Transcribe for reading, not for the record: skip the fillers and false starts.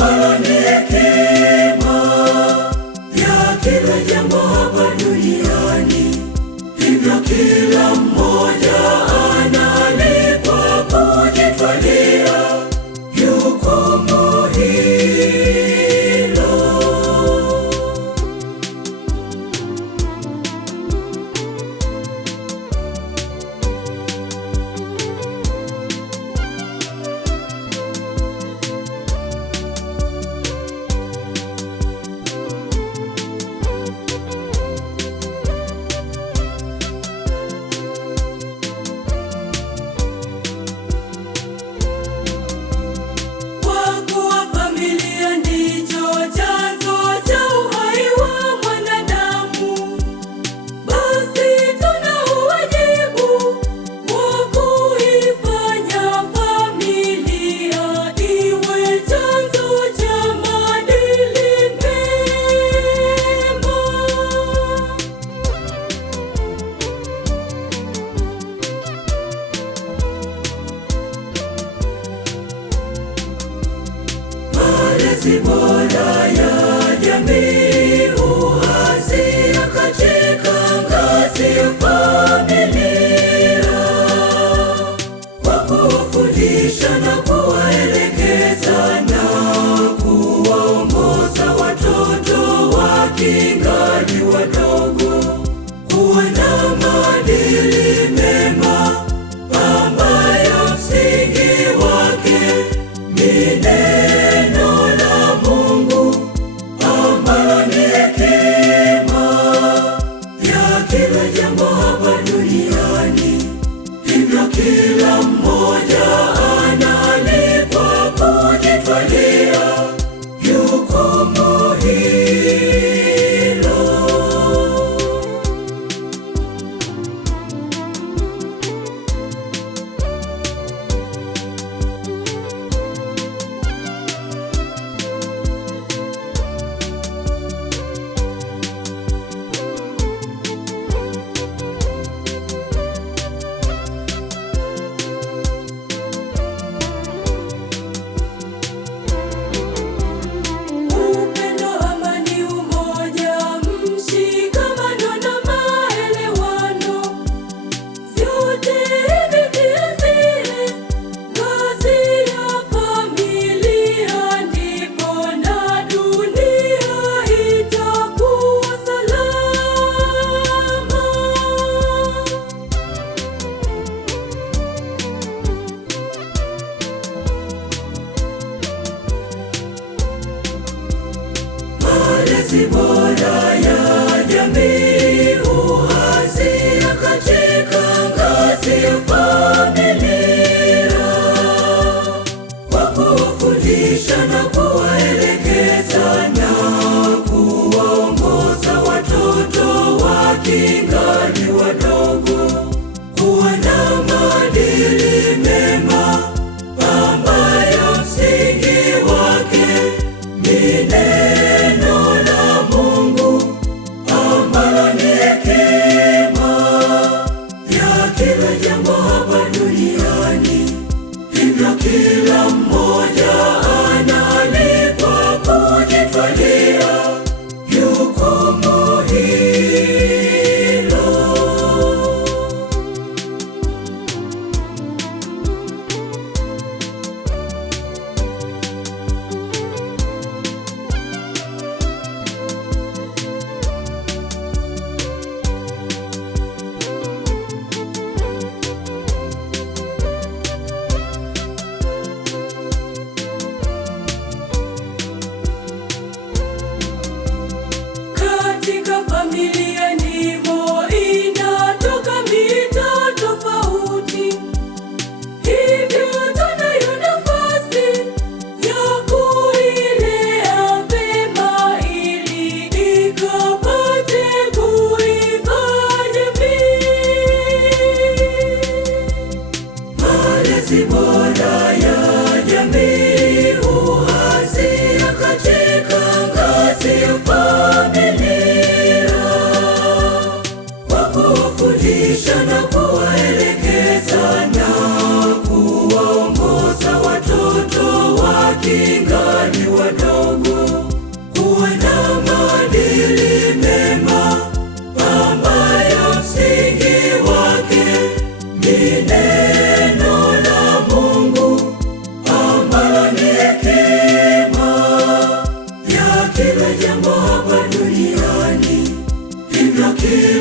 ambalo ni hekima ya kila jambo hapa duniani. Hivyo kila mmoja analikwa kujitwalia jukumu hilo. Malezi bora ya jamii huanzia katika ngazi ya familia, kwa kuwafundisha na kuwaelekeza na kuwaongoza watoto wakingali wadogo kuwa na maadili mema ambayo msingi wake ni neno la Mungu ambalo ni hekima ya kila jambo hapa duniani. Hivyo kila mmoja analikwa kujitwalia jukumu hilo. Malezi bora ya jamii huanzia katika ngazi ya familia, kwa kuwafundisha na kuwaelekeza na kuwaongoza watoto wakingali wadogo kuwa na maadili mema ambayo msingi wake ni neno la Mungu ni